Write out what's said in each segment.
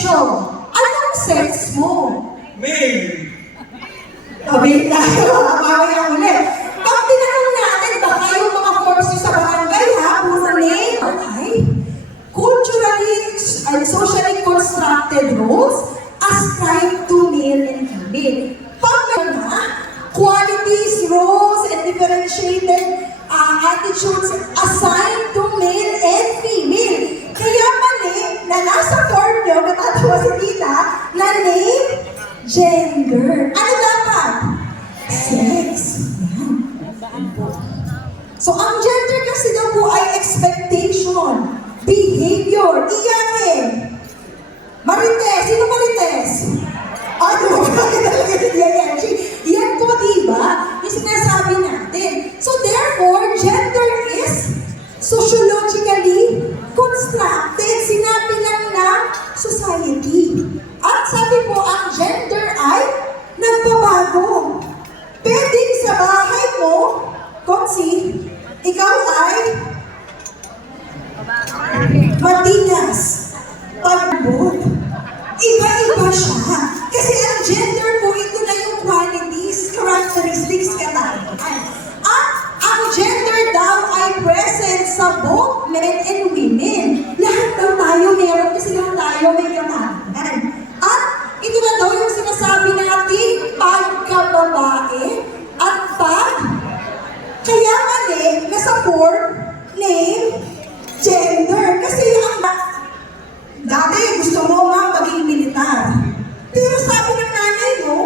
Question, anong sex mo? Male. Wait tayo, mamaya ulit. Pag tinanong natin, baka yung mga forms nyo sa barangay, ha? Puro name. Okay? Culturally and socially constructed roles ascribed to male and female. Pag na, qualities, roles, and differentiated attitudes assigned to male and female. Kaya mali na nasa form nyo, natatawa si Tita, na name, gender. Ano dapat? Sex. Yan. So, ang gender kasi daw po ay expectation, behavior, iyakin. Marites. Sino Marites? Ano? Talaga si Dianchi. Yan po, diba? Yung sinasabi natin. So, therefore, gender is sociologically constructed. Sinabi lang ng society. At sabi po, ang gender ay nagbabago. Pwedeng sa bahay mo, Konsi, ikaw ay matigas, pagbot. Iba-iba siya. Kasi ang gender po, ito na yung qualities, characteristics, katangian. At ang gender daw ay present sa both men and women. Lahat daw tayo meron kasi lahat tayo may katangian. At ito na daw yung sinasabi natin, pagkababae at kaya mali na sa form, name, gender. Kasi yung dati gusto mo maging militar. Pero sabi ng nanay mo,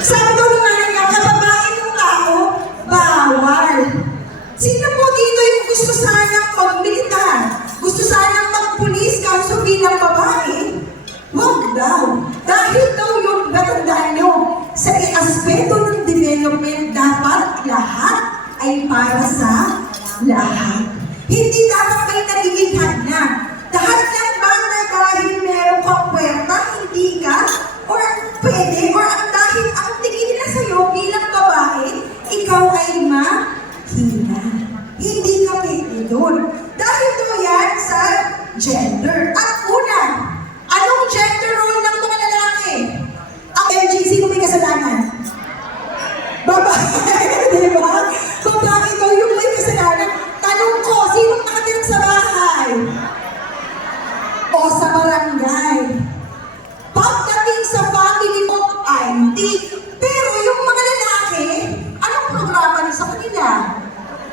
sabi daw ng nanay niya, kababae ng tao, bawal. Sino po dito yung gusto sanang mag-militar? Gusto sanang mag-pulis kaso bilang babae? Wag daw. Dahil daw yung natandaan nyo, sa aspeto ng development, dapat lahat ay para sa lahat. Hindi dapat may nagiging hadna. Lahat lang ba na dahil meron kang puwerta, hindi ka, or pwede, or ang dahil ang tingin nila sa'yo bilang babae, ikaw ay mahina. Hindi ka pwede doon. Dahil to yan sa gender. At una, anong gender role ng mga lalaki? Ang LG, sino may kasalanan? Babae, di ba? Babae daw yung may kasalanan. Tanong ko, sinong nakatirang sa bahay? O sa barangay? Pagdating sa family mo, ay hindi. Pero yung mga lalaki, anong programa niyo sa kanila?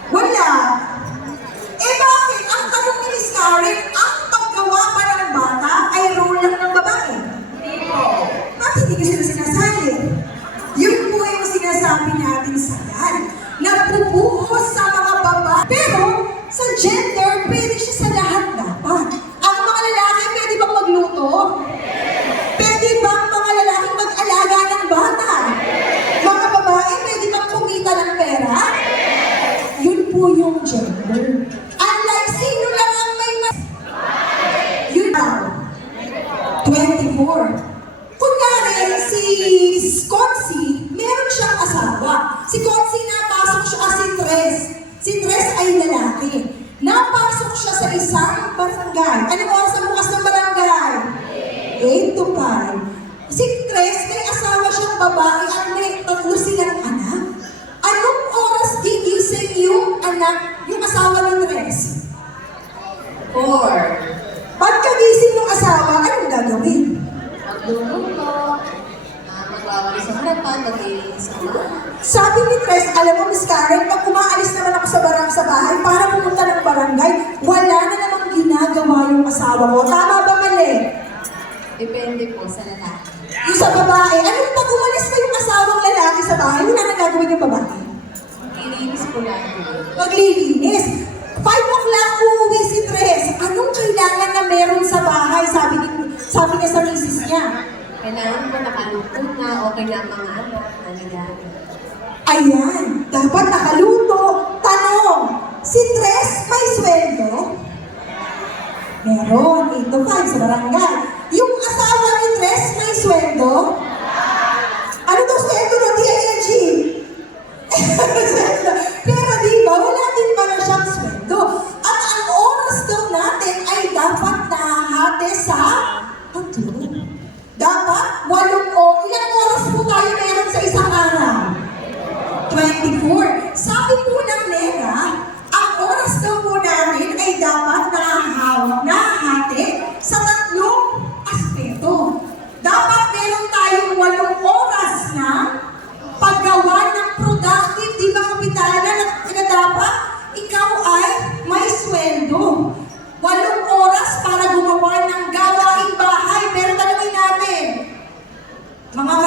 Wala. Eh bakit? Ang tanong ni Miss Karen, ang paggawa pa ng bata ay role lang ng babae? Bakit hindi ko sila sinasali? Yun po yung sinasabi natin sa yan. Nagpupuhos sa mga babae. Pero sa gender, pwede siya sa lahat dapat. Ang mga lalaki, pwede bang magluto? Pwede bang mga lalaki mag-alaga ng bata? Mga babae, pwede bang kumita ng pera? Yun po yung gender. Unlike sino lang ang may yun daw. 24. Kunyari, si Konsi, meron siyang asawa. Si Konsi napasok siya, si Tres. Si Tres ay lalaki. Napasok siya sa isang barangay. Anong oras ang bukas ng barangay? 8 to 5. Si Tres, may asawa siyang babae at may 3 silang anak. Anong oras gigising yung anak, yung asawa ni Tres? 4. Pagkagising ng asawa, anong gagawin? Magluluto, magwawalis sa harapan, maglilinis sa mga. Sabi ni Tres, alam mo, Miss Karen, pag umaalis naman ako sa bahay para pumunta ng barangay, wala na namang ginagawa yung asawa mo. Tama ba mali? Depende po sa lalaki. Yung sa babae, anong pag umalis pa yung asawang lalaki sa bahay, wala na gagawin yung babae? Maglilinis po lang. Maglilinis. 5 o'clock uuwi si Tres. Anong kailangan na meron sa bahay? Sabi niya sa misis niya. Kailangan po nakaluto na, okay na ang mga anak, naligahan. Ayan, dapat nakaluto. Tanong, si Tres may sweldo? Meron, 8 to 5 sa barangay. Yung asawa ni Tres may sweldo? Ano daw sweldo ng DILG? Pero di ba, wala din pala siyang sweldo. At ang oras daw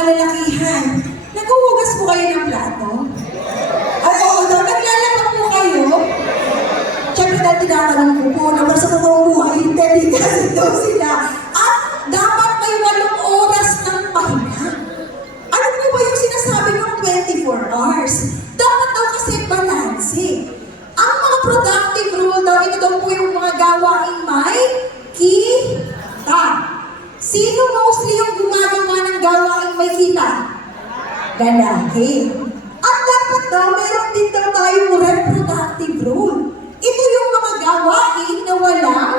kalalakihan, naghuhugas po kayo ng plato? Ay, oo daw, naglalaba po kayo? Siyempre dahil tinatanong ko po, naman sa totoong buhay, hindi kasi daw sila. At dapat may 8 oras ng pahinga. Ano po ba yung sinasabi ng 24 hours? Dapat daw kasi balanse. Ang mga productive rule daw, ito daw po yung mga gawaing may kita. Sino mostly yung gumagawa ng gawaing may kita? Lalaki. At dapat daw, meron din daw tayong reproductive rule. Ito yung mga gawain na walang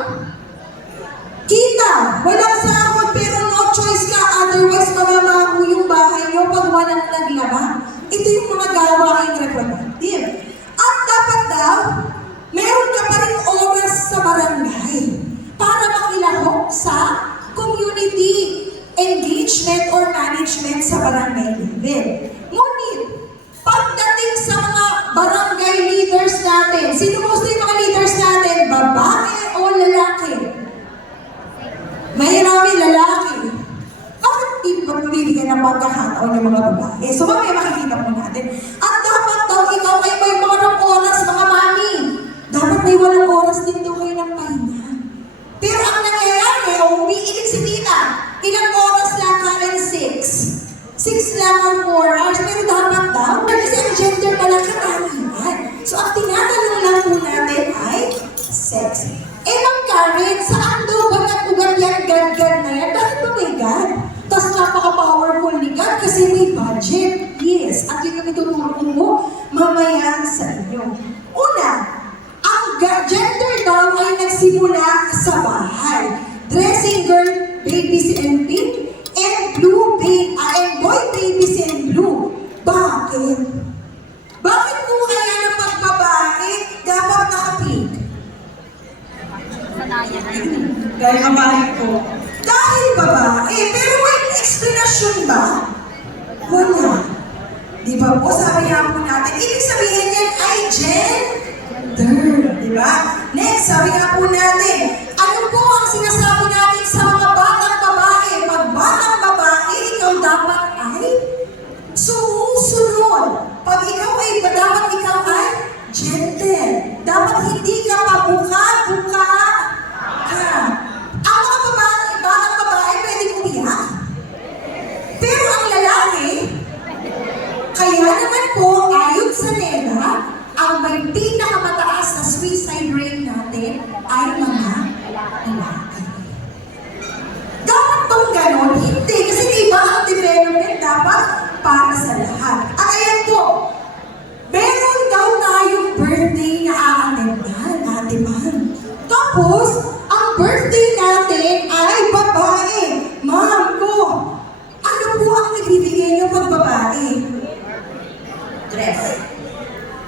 kita. Walang sahod, pero no choice ka. Otherwise, mamamaho yung bahay nyo pag walang naglaba. Ito yung mga gawain reproductive. At dapat daw, meron ka pa rin oras sa barangay para makilahok sa community engagement or management sa barangay level. Ngunit, pagdating sa mga barangay leaders natin, sino mostly yung mga leaders natin? Babae o lalaki? Marami lalaki. Bakit di ba bibigyan ng pagkakataon ng mga babae? So, mamaya makikita po natin. At dapat daw ikaw ay may mga oras, mga mami. Dapat may 8 oras din daw kayo ng pahinga. Pero ang nangyayari, umiilig si tita. Ilang oras lang karen 6. 6 lang or 4 hours. Pero dapat daw, kasi ang gender pala katangian. So, ang tinatanong lang po natin ay sex. Eh, Ma'am Karen, saan daw ba nag-ugat yan, God na yan? Bakit ba may God? Tapos napaka-powerful ni God kasi may budget. Yes, at yun yung ituturo mo mamaya sa inyo. Una, ang gender daw ay nagsimula sa bahay. Dressing girl, babies in pink, and blue baby, and boy babies in blue. Bakit? Bakit po kaya ng pagbabae dapat naka-pink? Dahil babae po. Dahil babae, pero may explanation ba? Wala. Di ba po, sabi nga po natin, ibig sabihin yan ay gender. Di ba? Next, sabi nga po natin, ano po ang sinasabi natin sa mga batang babae? Pag batang babae, ikaw dapat ay sumusunod. Pag ikaw ay, dapat ikaw ay gentle. Dapat hindi ka pabuka-buka ka. Ang mga babae, batang babae, pwede umiyak. Pero ang lalaki, kaya naman po, ayon sa NEDA, ang may pinakamataas na suicide rate natin ay mga lalaki. Dapat bang ganon? Hindi, kasi iba ang development dapat para sa lahat. At ayan po, meron daw tayong birthday na aatendan, Ate Man. Tapos, ang birthday natin ay babae. Ma'am ko, ano po ang nagbibigay niyo pag babae? Dress.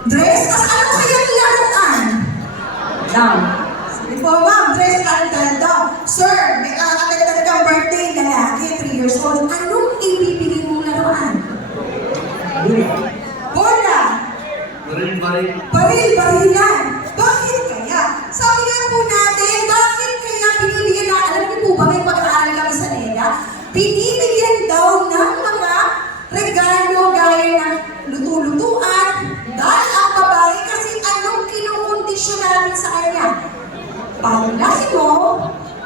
Dress? As ano kayang laruan? Down. Sige po, ma'am, dress and daw. Sir, may aatendan kang birthday, lalaki, 3 years old. Anong ibibigay mong laruan? Bola. Baril-barilan. Bakit kaya? Sabi nga po natin, bakit kaya binibigyan na, alam niyo po ba, may pag-aaral kami sa NEDA, binibigyan daw ng mga regalo gaya ng luto-lutuan dahil ang babae kasi anong kinukondisyon namin sa kanya? Paglaki mo,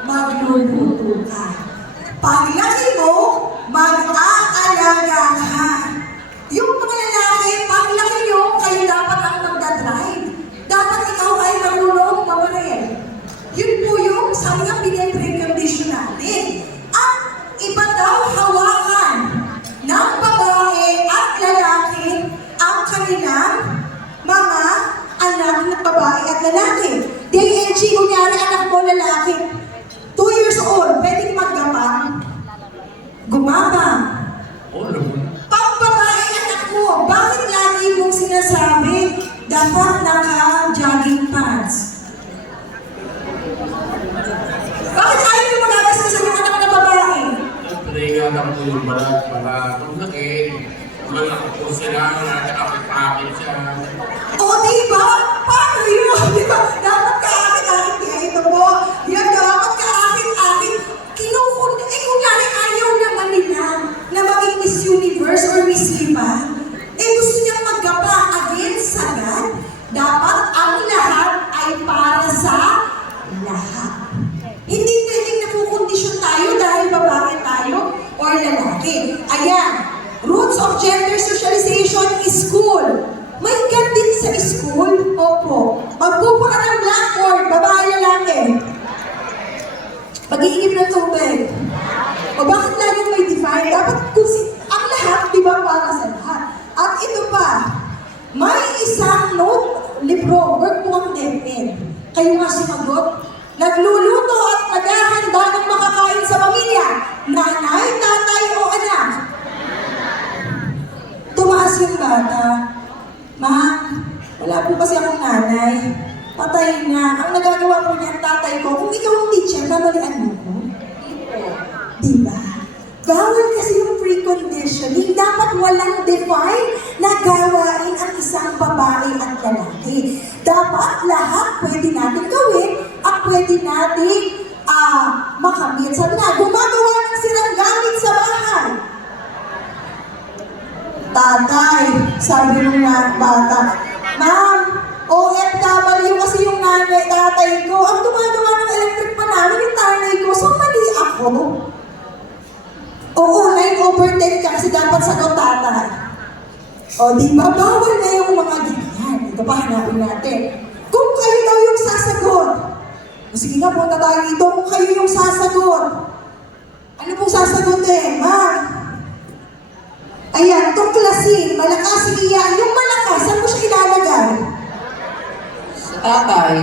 magluluto ka. Paglaki mo, mag-aalaga ka. Yung mga lalaki, paglaki nyo, kayo dapat ang magdadrive. Dapat ikaw ay marunong mamarel. Yun po yung sabi nga pinag-precondition natin. At iba daw hawakan ng babae at lalaki ang kanilang mga anak na babae at lalaki. DLG, kunyari anak mo lalaki, 2 years old, pwedeng maggapang, gumapang. Pag babae anak mo, bakit lagi mong sinasabi dapat naka-jogging pants? Bakit ayaw mo magagastos sa mga anak na babae? Ingatan po yung mga paglaki, malaki po sila, nakakapit siya. O, diba? Paano yun? Diba? Dapat kaakit-akit kaya ito po. Yan, dapat kaakit-akit. Kinukundi. Eh, kung lari ayaw naman nila na maging Miss lahat. Hindi pwedeng nakukondisyon tayo dahil babae tayo or lalaki. Ayan, roots of gender socialization is school. May God din sa school? Opo. Magpupura ng blackboard, babae lalaki. Pag-iigib ng tubig. O bakit laging may define? Dapat ang lahat, di ba, para sa lahat. At ito pa, may isang libro, workbook DepEd. Kayo nga sumagot, nagluluto at naghahanda ng makakain sa pamilya. Nanay, tatay o anak? Tumaas yung bata. Ma, wala po kasi akong nanay. Patay na. Ang nagagawa po niya tatay ko, kung ikaw ang teacher, namalian mo ko. Diba? Bawal kasi yung preconditioning. Dapat walang define na gawain ang isang babae at lalaki. Dapat lahat pwede natin gawin at pwede natin makamit. Sabi na, gumagawa ng sirang gamit sa bahay. Tatay, sabi nung bata, Ma'am, OFW kasi yung nanay, tatay ko. Ang gumagawa ng electric pa namin yung tatay ko. So, mali ako. Oo, 9/10 ka kasi dapat sagot tatay. O, di ba? Bawal na yung mga ganyan. Ito pa, hanapin natin. Kung kayo daw yung sasagot. O, sige nga, punta tayo dito. Kung kayo yung sasagot. Ano pong sasagutin, ma'am? Ayan, tuklasin, malakas, iyan. Yung malakas, saan mo siya ilalagay? Tatay.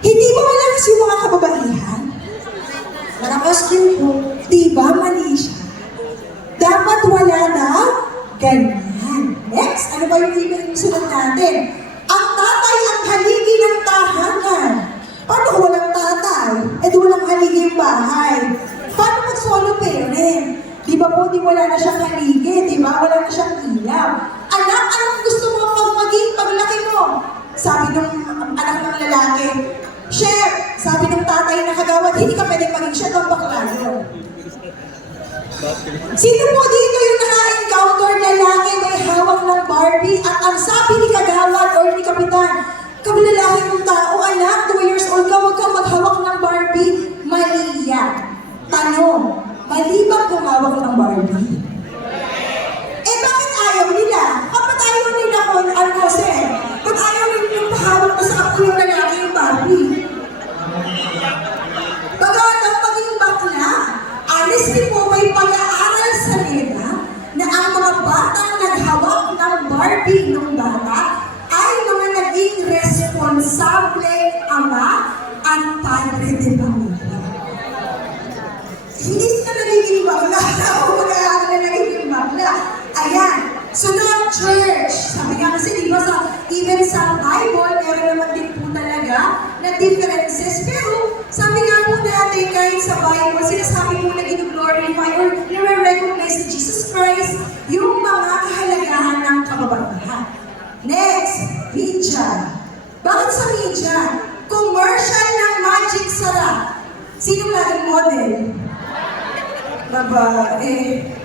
Hindi ba malakas yung mga kababaihan? Malakas din po. Diba, mali siya? Dapat wala daw ganyan. Next, ano ba yung ibig sunod natin? Ang tatay ang haligi ng tahanan. Paano kung walang tatay? Eh di walang haligi yung bahay. Paano pag solo parent? Di ba po, di wala na siyang haligi, di ba? Wala na siyang ilaw. Anak, anong gusto mo pag maging paglaki mo? Sabi nung anak ng lalaki, Chef, sabi ng tatay na kagawad, hindi ka pwedeng maging chef ang bakla yun. Sino po dito yung naka-encounter lalaki may hawak ng Barbie at ang sabi ni kagawad or ni kapitan, kabilalaki ng tao, anak, 2 years old ka, huwag kang maghawak ng Barbie. Mali yan. Tanong, mali ba kumawak ng Barbie? Eh bakit ayaw nila? Kapag ayaw nila kung ano kasi, ba't ayaw nila yung pahawak na sa ako yung lalaki yung Barbie? Pagkatang maging bakla, honestly po may pag-aaral sa nila na ang mga batang naghawak ng Barbie nung bata ay mga naging responsable ama at padre de pamilya. Hindi sila nagiging bakla. O mag-aaral na nagiging bakla. Ayan. Sunod, church. Sabi nga kasi, di ba, even sa Bible, meron naman din po talaga na differences. Pero, sabi nga po natin, kahit sa Bible, sinasabi po na gino-glorify or nire-recognize ni Jesus Christ yung mga kahalagahan ng kababaihan. Next, media. Bakit sa media? Commercial ng magic sarap. Sino laging model?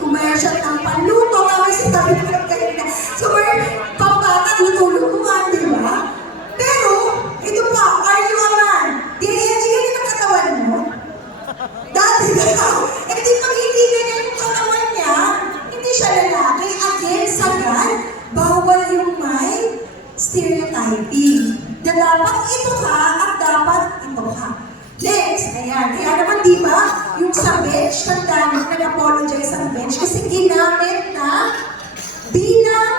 Commercial ng panluto, kami sinabi ko lang kanina. So, pampata, luto-lutuan, di ba? Pero, ito pa, are you a man? Di-energy ka ng katawan mo? Dati daw, hindi pag hindi ganyan yung katawan niya, hindi siya lalaki. Again, sagad, bawal yung may stereotyping. Na dapat ito ka at dapat ito ka. Next, ayan. Kaya naman di ba, yung sa bench, tandaan mo, nag-apologize ang bench kasi ginamit na bilang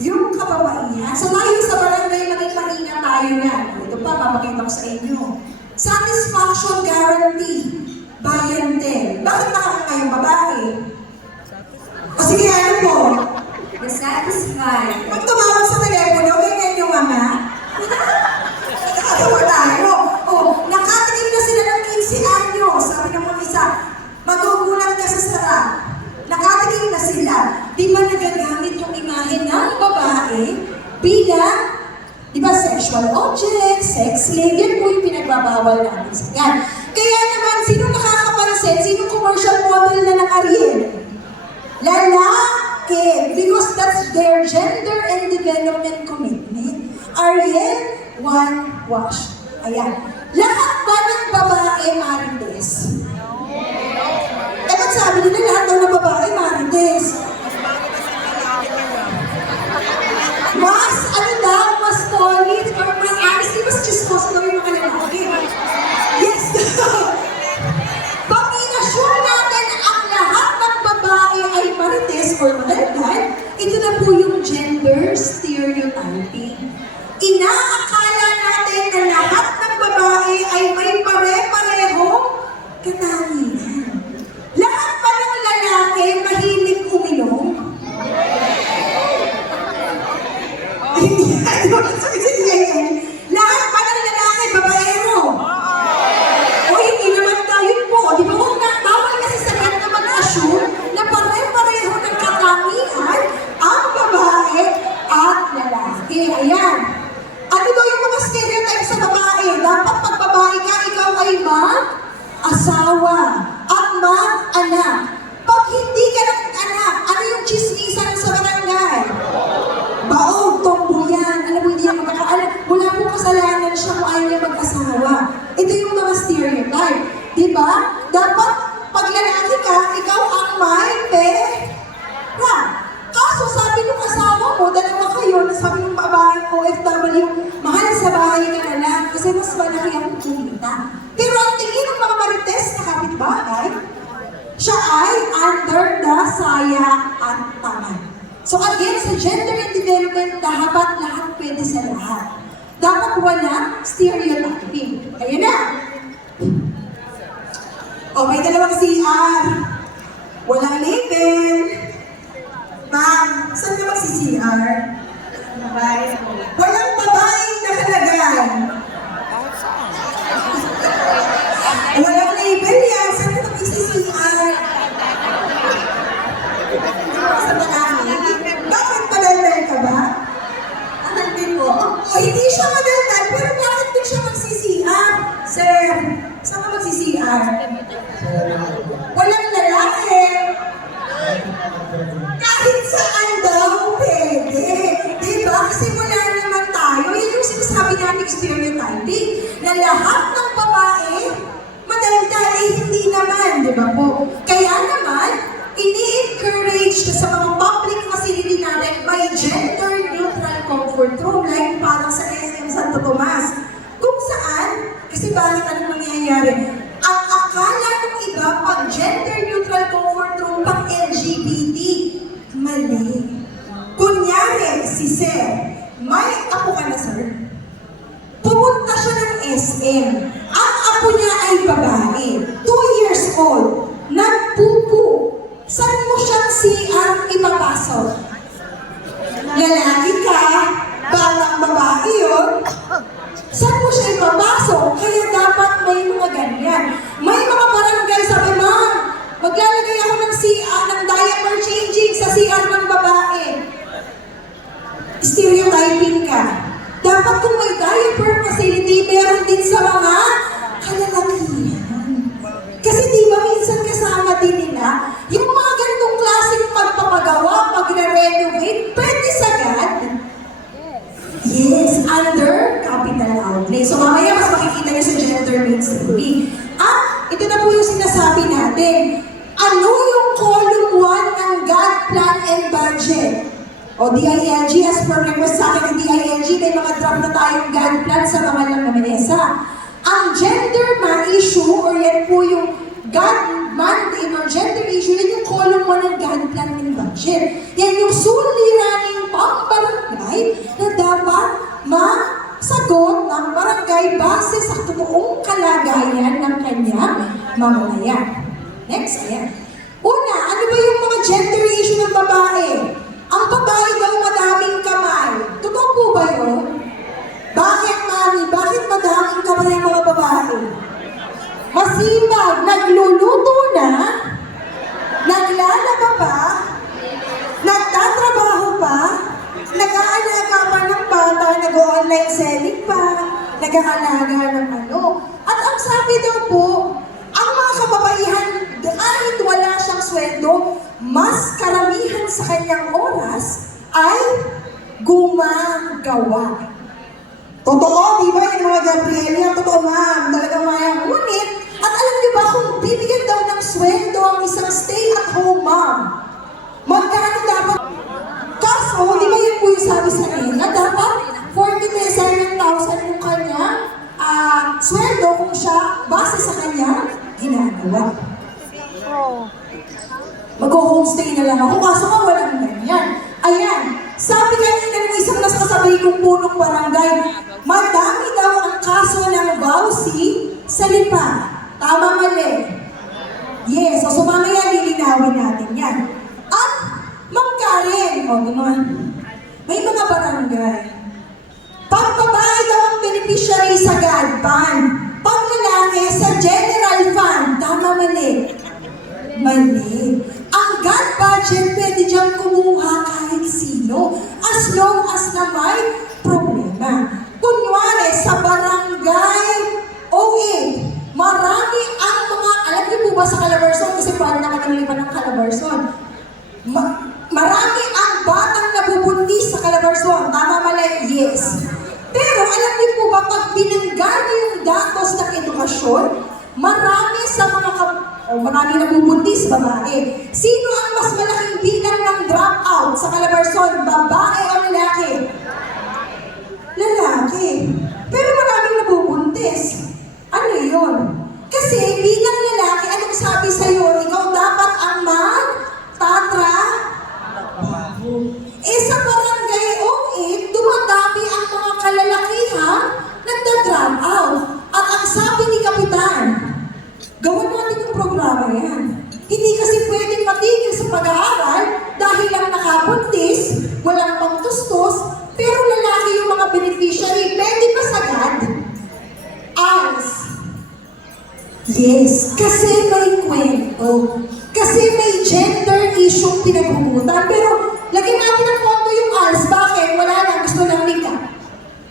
yung kababaihan. So tayo sa barangay, maging mahina tayo yan. Ito pa, papakita ko sa inyo. Satisfaction guarantee. Bayantel. Bakit nakakayong babae? O sige, ano po? Na-satisfied. Pag tumawag sa telepono, ganyan yung ama. Nakatawa tayo. Nakatikim na sila ng 15 anyos. Sabi ng mga isa, magugulat ka sa sarap. Nakatikim na sila. Di ba nagagamit yung imahe ng babae bilang, di ba, sexual object, sex slave, yan po yung pinagbabawal natin sa yan. Kaya naman, sino nakakapansin? Sino commercial model na ng Ariel? Lalaki. Because that's their gender and development commitment. Ariel, one wash. Ayan. Lahat ba ng babae marites? Eh, ba't sabi nila lahat daw ng babae marites? Mas, ano daw, mas solid or mas honestly, mas chismoso daw yung mga lalaki. Yes! Pag inassume natin ang lahat ng babae ay marites or madaldal, ito na po yung gender stereotyping. Inaakala natin na lahat ng babae ay may pare-parehong katangian. Lahat pa ng lalaki mahilig uminom. Lahat pa ng lalaki babaero. O hindi naman tayo po. Di ba huwag na bawal kasi sa ganda mag-assume na pare-pareho ng katangian ang babae at lalaki. Ayan. Ano daw yung mga stereotypes sa babae? Dapat pag babae ka, ikaw ay mag-asawa at mag-anak. Pag hindi ka ng-anak, ano yung chismisan sa barangay? Baog, tombo yan. Alam mo, hindi yan makakaalam. Wala pong kasalanan siya kung ayaw niya mag-asawa. Ito yung mga stereotype. Diba? Dapat pag lalaki ka, ikaw ang may pera. Kaso sabi ng asawa mo, dalawa kayo, sabi ng babaeng OFW, mahal sa bahay ka na lang kasi mas malaki ang kumita. Pero ang tingin ng mga marites na kapitbahay, siya ay under the saya at tamad. So again, sa gender and development, dapat lahat pwede sa lahat. Dapat walang stereotyping. Ayan na. O, may dalawang CR. Walang label. Ma'am, saan ka mag-CCR? Walang babaeng nakalagay. Walang label yan. Saan ka mag-CCR? Sa marami. Bakit madaldal ka ba? Ano din po? O, hindi siya madaldal, pero bakit din siya mag-CCR? Sir, saan ka mag-CCR? Walang lalaki. Kahit saan daw pwede. Diba? Kasi wala naman tayo. Yan yung sinasabi natin stereotyping. Na lahat ng babae, madaldal, eh hindi naman. Diba po? Kaya naman, ini-encourage sa mga public facility natin by gender-neutral comfort room, like parang sa SM Santo Tomas. Kung saan, kasi bakit anong nangyayari? Ang akala ng iba, pag gender-neutral comfort room, pang LGBT, mali. Kunyari, si Sir, may apo ka na, sir. Pumunta siya ng SM. Ang apo niya ay babae, 2 years old, nagpupo. Saan mo siyang CR ipapasok? Lalaki ka, batang babae yun, saan mo siya ipapasok? Kaya dapat may mga ganyan. May mga barangay, sabi, ma'am, maglalagay ako ng CR, ng diaper changing sa CR ng babae. Stereotyping ka. Dapat kung may diaper facility, meron din sa mga kalalakihan. Kasi di ba minsan kasama din nila, yung mga ganitong klaseng pagpapagawa, pag-renovate, pwede sagad. Yes, under capital outlay. So mamaya mas makikita niyo sa gender mainstreaming. Ito na po yung sinasabi natin. Ano yung column 1 ng God Plan and Budget? O DILG, as per request sa akin ng DILG, may mga draft na tayong God Plan sa mga lang na mesa. Ang gender man issue, or yan po yung God mandate or gender issue, yan yung column 1 ng God Plan and Budget. Yan yung suliraning pambarangay na dapat masagot ng barangay base sa totoong kalagayan ng kanyang mamamayan. Next, ayan. Una, ano ba yung mga gender issue ng babae? Ang babae daw madaming kamay. Totoo po ba yun? Bakit, mami? Bakit madaming kamay ang mga babae? Masipag, nagluluto na, naglalaba pa, nagtatrabaho pa, nag-aalaga pa ng bata, nag-online selling pa, nag-aalaga ng ano. At ang sabi daw po, ang mga kababaihan, kahit wala siyang sweldo, mas karamihan sa kanyang oras ay gumagawa. Totoo, di ba? Yung mga Gabriela, sweldo kung siya base sa kanya ginagawa. Mag-homestay na lang ako, kaso nga walang ganyan. Ayan, sabi kanina ng isang nasa kasabay kong punong barangay, madami daw ang kaso ng vowsy sa lipa. Tama, mali? Yes, so mamaya lilinawin natin yan. At, Ma'am Karen, o gano'n, may mga barangay. Pag babae daw ang beneficiary sa God Fund, pag lalaki sa General Fund, tama, mali? Mali. Ang God budget, pwede diyang kumuha kahit sino, as long as na may problema. Kunwari, sa barangay OA, marami ang mga, alam niyo po ba sa Calabarzon, kasi paano naman ang lipan ng Calabarzon, marami ang batang nabubuntis sa Calabarzon, tama, mali? Yes. Pero alam niyo po ba, pag binangga niyo yung datos ng edukasyon, marami sa mga marami nabubuntis babae. Sino ang mas malaking bilang ng dropout sa Calabarzon? Babae o lalaki? Lalaki. Pero maraming nabubuntis. Ano yun? Kasi bilang lalaki, anong sabi sa'yo? Ikaw dapat ang magtatrabaho. Sa barangay OA, dumadami ang mga kalalakihan nagda-drop out. At ang sabi ni Kapitan, gawin natin yung programa yan. Hindi kasi pwedeng matigil sa pag-aaral dahil lang nakabuntis, walang pangtustos, pero lalaki yung mga beneficiary. Pwede ba sagad? As. Yes, kasi may kwento. Kasi may gender issue pinaghugutan. Pero lagyan natin ng konto yung ALS. Bakit? Wala na. Gusto lang nika.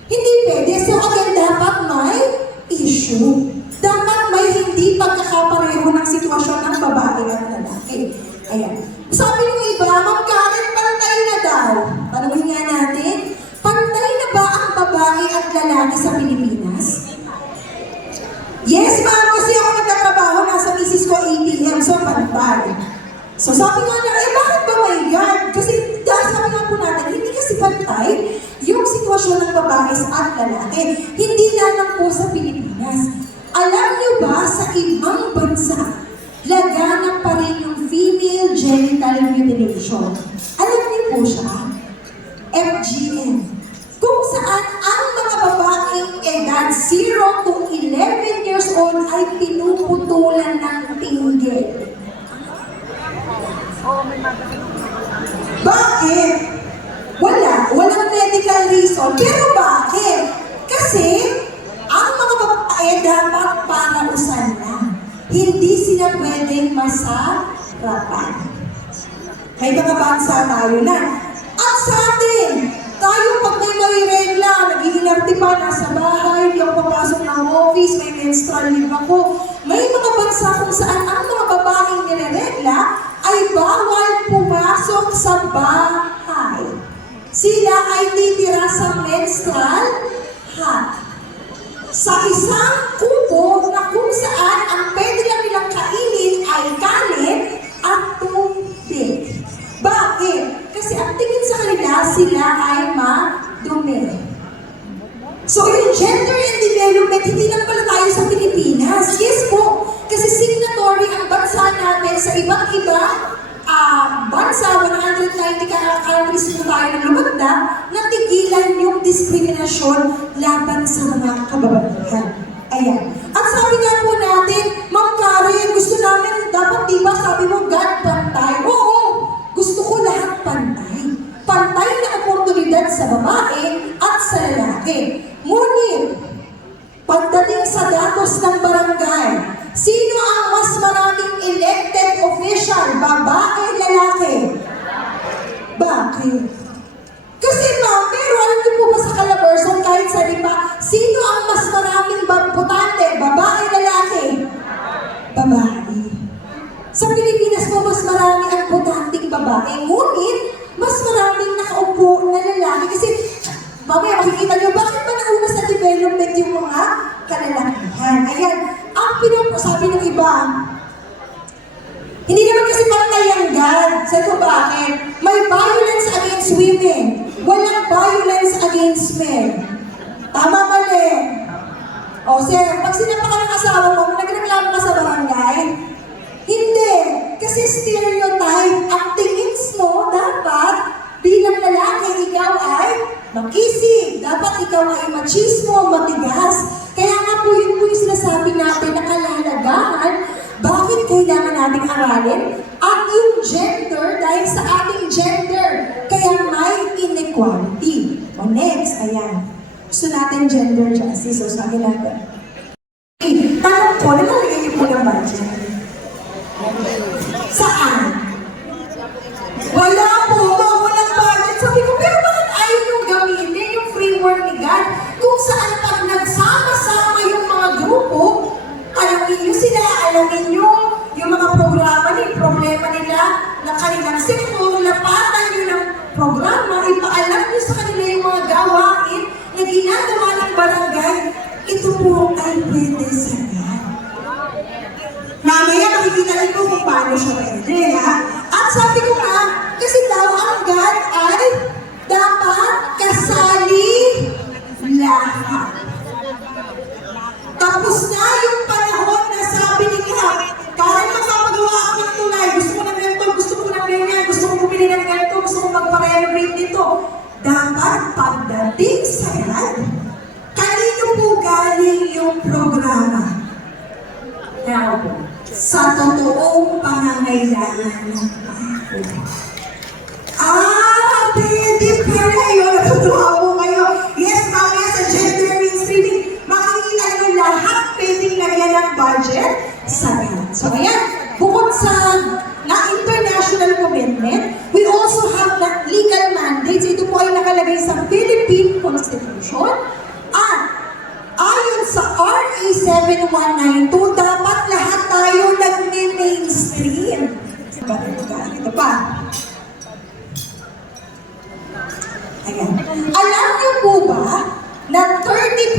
Hindi pwede. So again, dapat may issue. Dapat may hindi pagkakapareho ng sitwasyon ng babae at lalaki. Ayan. Sabi ng iba, Ma'am Karen, pantay na daw. Tanungin nga natin, pantay na ba ang babae at lalaki sa Pilipinas? Yes, ma'am, kasi ako nagtatrabaho, nasa misis ko ATM, so pantay. So sabi nga na, bakit ba may yan? Kasi dahil sabi nga po natin, hindi kasi pantay yung sitwasyon ng babae at lalaki. Hindi lang po sa Pilipinas. Alam niyo ba sa ibang bansa, laganap pa rin yung female genital mutilation? Alam niyo po siya? FGM. Kung saan ang mga babaeng edad 0 to 11 years old ay pinuputulan ng tinggil. Bakit? Walang medical reason. Pero bakit? Kasi ang mga babae dapat panausan na. Hindi sila pwedeng masarapan. May mga bansa tayo na. At sa atin, tayo pag may regla, nag-iinarte pa, nasa bahay, hindi ako papasok ng office, may menstrual leave ako. May mga bansa kung saan ang mga babaeng nilaregla ay bawal pumasok sa bahay. Sila ay titira sa menstrual hut. Sa isang kubo na kung saan ang pwede lang nilang kainin ay kanin at tubig. Bakit? Kasi ang tingin sa kanila, sila ay madumi. So yung gender and development, hindi lang pala tayo sa Pilipinas. Yes po, kasi signatory ang bansa natin sa iba't ibang bansa, 190 countries po tayo ng lumagda, na tigilan yung diskriminasyon laban sa mga kababaihan. Ayan. At sabi nga po natin, Ma'am Karen, gusto namin, dapat diba sabi mo, God pantay? Oo, gusto ko lahat pantay. Pantay na oportunidad sa babae at sa lalaki. Ngunit, pagdating sa datos ng barangay, sino ang mas maraming elected official? Babae, lalaki? Bakit? Kasi ma'am, pero alam niyo po ba sa Calabarzon, kahit sa lipa, sino ang mas maraming botante? Babae, lalaki? Babae. Sa Pilipinas po, mas marami ang botanting babae. Ngunit, mas maraming nakaupo na lalaki. Kasi, mamaya makikita niyo, bakit ba nauna sa development yung mga kalalakihan? Ayan, ang sabi ng iba, hindi naman kasi pantay ang God. Sabi ko bakit? May violence against women. Walang violence against men. Tama, mali? O O, sir, pag sinapa ka ng asawa mo, nagreklamo ka sa barangay? Hindi. Kasi stereotype. Ang tingin mo, dapat, bilang lalaki, ikaw ay makisig. Dapat ikaw ay machismo, matigas. Kaya nga po, yun po yung sinasabi natin na kalalagahan. Bakit kailangan nating aralin? At yung gender, dahil sa ating gender, kaya may inequality. O next, ayan. Gusto natin gender justice. So, sabi natin. Tanong ko, nalalagay niyo po ng budget? Saan? Wala po, walang budget. Sabi ko, pero bakit ayaw yung gamitin yung framework ni God? Kung saan pag nagsama-sama yung mga grupo, alamin nyo sila, alamin nyo yung mga programa nila, problema nila na kanilang sektor, lapatan nyo ng programa, ipaalam nyo sa kanila yung mga gawain na ginagawa ng barangay, ito po ay pwede sa God. Mamaya makikita rin po kung paano siya pwede, ha? At sabi ko nga, kasi daw ang God ay dapat kasali lahat. Tapos na yung panahon na sabi ni God, kaya magpapagawa ako ng tulay, gusto ko ng ganito, gusto ko ng ganyan, gusto ko bumili ng ganito, gusto ko magpa-renovate dito. Dapat pagdating sa God, kanino po galing yung programa? Now, sa totoong pangangailangan ng tao. Pwede pala yun. Natutuwa ko kayo. Yes, mamaya sa gender mainstreaming, makikita nyo lahat pwedeng lagyan ng budget sa God. So, ayan, bukod sa na-international commitment, we also have na legal mandates. Ito po ay nakalagay sa Philippine Constitution. At ayon sa RA 7192, dapat lahat tayo nag-mainstream. Ito pa. Ayan. Alam niyo po ba na 30%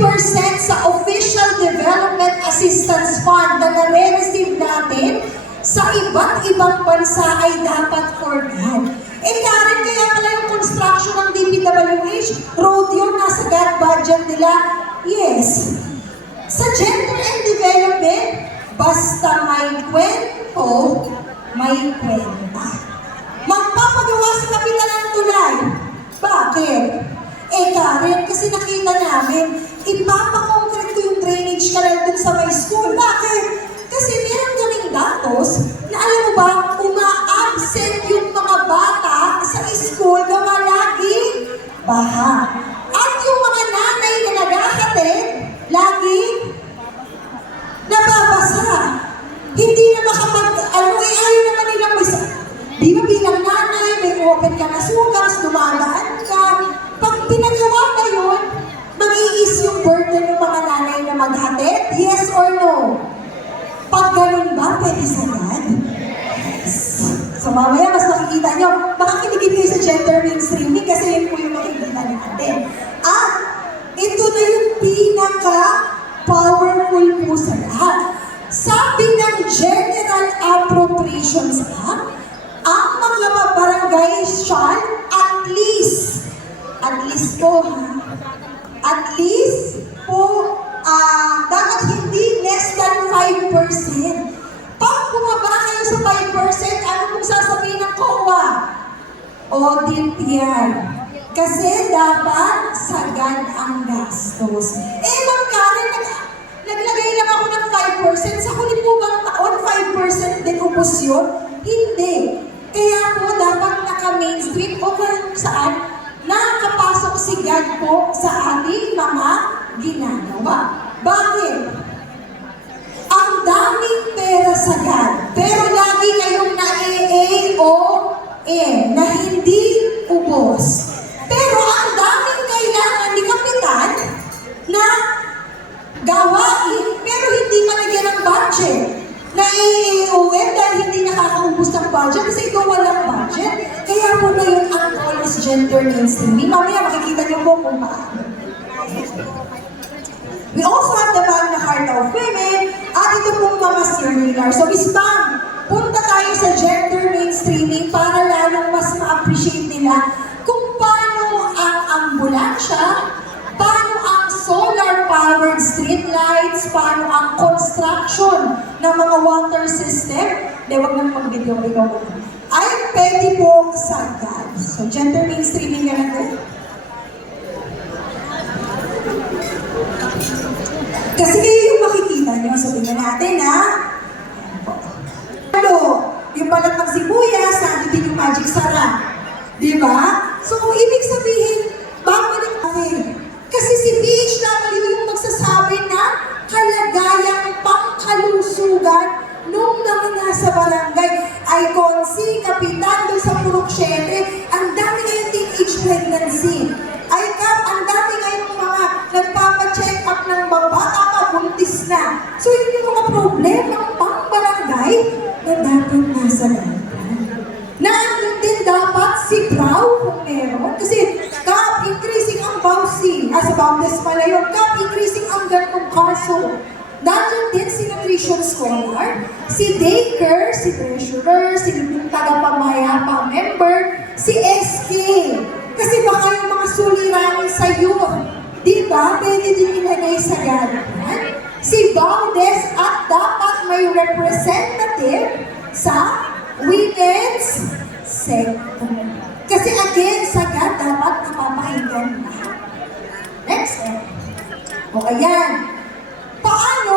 sa Official Development Assistance Fund na nare-receive natin sa iba't ibang bansa ay dapat for God? Karen, kaya pala yung construction ng DPWH, road yun, nasa God budget nila. Yes. Sa gender and development, basta may kwento, may kwenta. Magpapagawa sa kapitan ng tulay. Bakit? Karen, kasi nakita namin, ipapakoncrete ko yung drainage canal dun sa my school. Bakit? Kasi meron kaming datos na alam mo ba, uma-absent yung mga bata sa school gawa lagi baha. At yung mga nanay na naghahatid, lagi nababasa. Hindi na ayaw naman nilang di ba bilang nanay, may open ka na sugas, dumadaan ka. Pag pinagawa na yun, mag-iis yung burden ng mga nanay na maghatid? Yes or no? Pag ganun ba, pwede sa God? Yes. So mamaya, mas makikita nyo, makakiligin kayo sa gender mainstreaming kasi yun po yung makikita natin. At ito na yung pinaka-powerful po sa lahat. Sabi ng General Appropriations Act, ang mga barangay shall at least po dapat hindi less than 5%. Pag bumaba kayo sa 5%, ano kung sasabihin ng COA? Audit yan. Kasi dapat sagad ang gastos. Ma'am Karen, naglagay lang ako ng 5%. Sa huli po bang taon, 5% din ubos yun? Hindi. Kaya po dapat naka-mainstream o kung saan nakapasok si God po sa ating mga ginagawa. Bakit? Ang daming pera sa God, pero lagi kayong na-AON na hindi ubos. Pero ang daming kailangan ni Kapitan na gawain, pero hindi malagyan ng budget. Na-AON dahil hindi nakakaubos ng budget kasi ito walang budget. Kaya po na yun ang call is gender mainstreaming. Mamaya makikita niyo po kung paano. We also have the Magna Carta of Women at ito pong mga circular. So, Miss-Bang, punta tayo sa gender mainstreaming para lalong mas ma-appreciate nila kung paano ang ambulansya, paano ang solar powered street lights, paano ang construction ng mga water system, wag nang mag-video, ikaw muna, ay pwede po sa GAD. So, gender mainstreaming ka na. Kasi kayo yung makikita nyo, so tingnan natin ha. Ano, yung balat ng sibuyas, nandito din yung magic sarap. Di ba? So, kung ibig sabihin, babalik natin. Kasi si PHW yung magsasabi na kalagayang pangkalusugan nung mga nasa barangay ay konsi, kapitan, doon sa Purok 7, ang dami ngayong teenage pregnancy. Ay kap, ang dami ngayong mga nagpapacheck up ng babata pa, buntis na. So, yun yung mga problema ng pang-barangay na dapat nasa looban. Nandun din dapat si Brow kung meron. Kasi, kap, increasing ang Bausi. Sa Baudes pala yun. Kap, increasing ang ganitong kaso. Nandun din si nutrition scholar, si daycare, si treasurer, si tagapamayapa member, si SK. Kasi baka yung mga suliranin sa youth, di ba? Pwede din ilagay sa gano'n. Si Baudes at dapat may representative sa women's sector. Kasi again, sagad dapat napapakinggan lahat. Next. O ayan. Paano